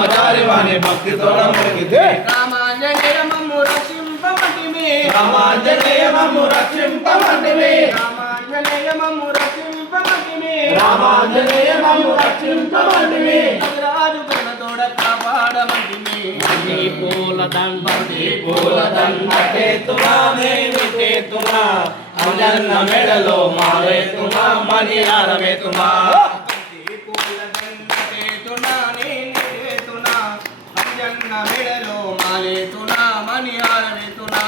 రామచారి వాణి భక్తితో మొక్కితే రామాంజనేయ మమ్ము రక్షింపమంటివి రామాంజనేయ మమ్ము రక్షింపమంటివి రామాంజనేయ మమ్ము రక్షింపమంటివి రామాంజనేయ మమ్ము రక్షింపమంటివి రాజు కన్నతోడ కాపాడమంటివి పూలదండకేతునా మేమికేతునా అంజన్న మెడలో మాలేతునా మణిహారమేతునా పూలదండకేతునా నేనేతునా అంజన్న మెడలో మాలేతునా మణిహారమేతునా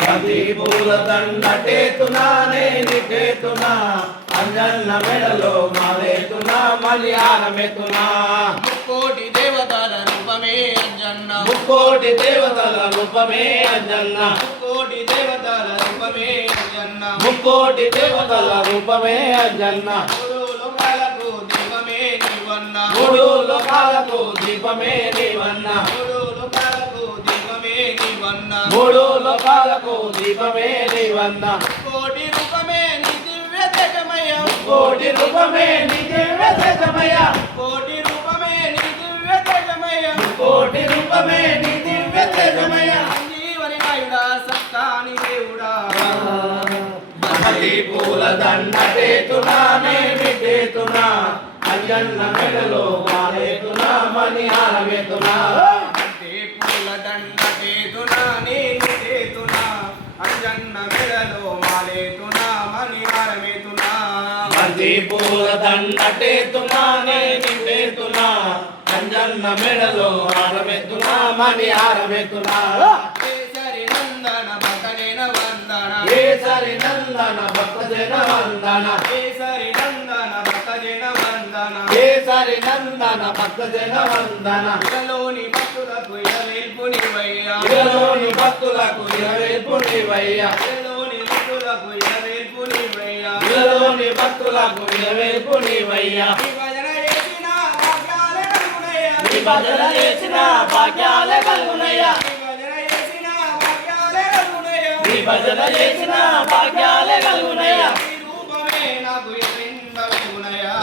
బంతి పూలదండకేతునా నేనికేతునా అంజన్న మెడలో మాలేతునా మణిహారమేతునా ముక్కోటి దేవతల రూపమే అంజన్న ముక్కోటి దేవతల రూపమే అంజన్న ముక్కోటి దేవతల రూపమే అంజన్న ముక్కోటి దేవతల రూపమే అంజన్న మూడు లోకాలకు దీపమే నీవన్న మూడు లోకాలకు దీపమే నీవన్న మూడు మూడు లోకాలకు దీపమే నీవన్న లోకాలకు దీపమే నీవన్న కోటి రూపమే నీ దివ్య తేజమయ కోటి రూపమే నీ దివ్య తేజమయ కోటి రూపమే నీ దివ్య తేజమయ కోటి రూపమే నీ దివ్య తేజమయ జీవని నాయుడా సత్తాని దేవుడా బంతి పూలదండకేతునా మేమికేతునా అంజన్న మెడలో మాలేతునా మణిహారమేతునా బంతి పూలదండకేతునా నేను చేతునా అంజన్న మెడలో మాలేతునా మణిహారమేతునా బంతి పూలదండకేతునా నేనికేతునా అంజన్న మెడలో హారమేతునా మణిహారమేతునా కేసరి నందన భక్తజన వందన కేసరి నందన భక్తజన వందన కేసరి నందన భక్తజన వందన కేసరి నందన భక్తజన వందన ఇలలోని భక్తులకు ఇలవేల్పు నీవయ్యా ఇలలోని భక్తులకు ఇలవేల్పు నీవయ్యా ఇలలోని భక్తులకు ఇలవేల్పు నీవయ్యా ఇలలోని భక్తులకు ఇలవేల్పు నీవయ్యా ఈ భజన చేసిన భాగ్యాలే కలుగునయ్యా ఈ భజన చేసిన భాగ్యాలే కలుగునయ్యా ఈ భజన చేసిన భాగ్యాలే కలుగునయ్యా ఈ భజన చేసిన భాగ్యాలే కలుగునయ్యా ఈ రూపమే నాకు ఎంతో వెలుగునయ్యా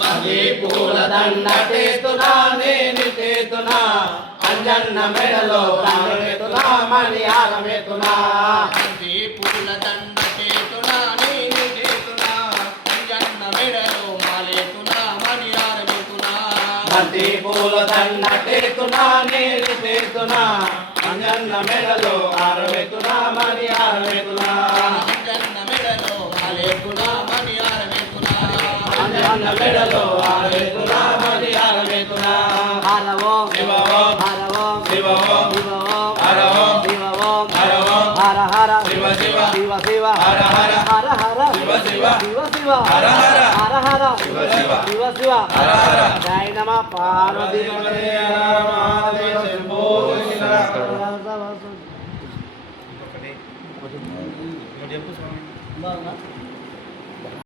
బంతి పూలదండకేతునా నేనికేతునా అంజన్న మెడలో హారమేతునా మణిహారమేతునా బంతి పూలదండకేతునా నేను చేతునా అంజన్న మెడలో మాలేతునా మణిహారమేతునా బంతి పూలదండకేతునా నేనికేతునా అంజన్న మెడలో హారమేతునా మణిహారమేతునా అంజన్న మెడలో మాలేతునా మణిహారమేతునా అంజన్న మెడలో హారమేతునా మణిహారమేతునా హరవో శివవో హరవో శివవో శివవో హరవో శివవో హరవో హర హర శివ శివ శివ శివ హర హర హర హర శివ శివ శివ శివ హర హర హర హర శివ శివ శివ శివ హర హర జై నమ పార్వతీ హరే మహాదేవ శంభో శంకర బాగున్నా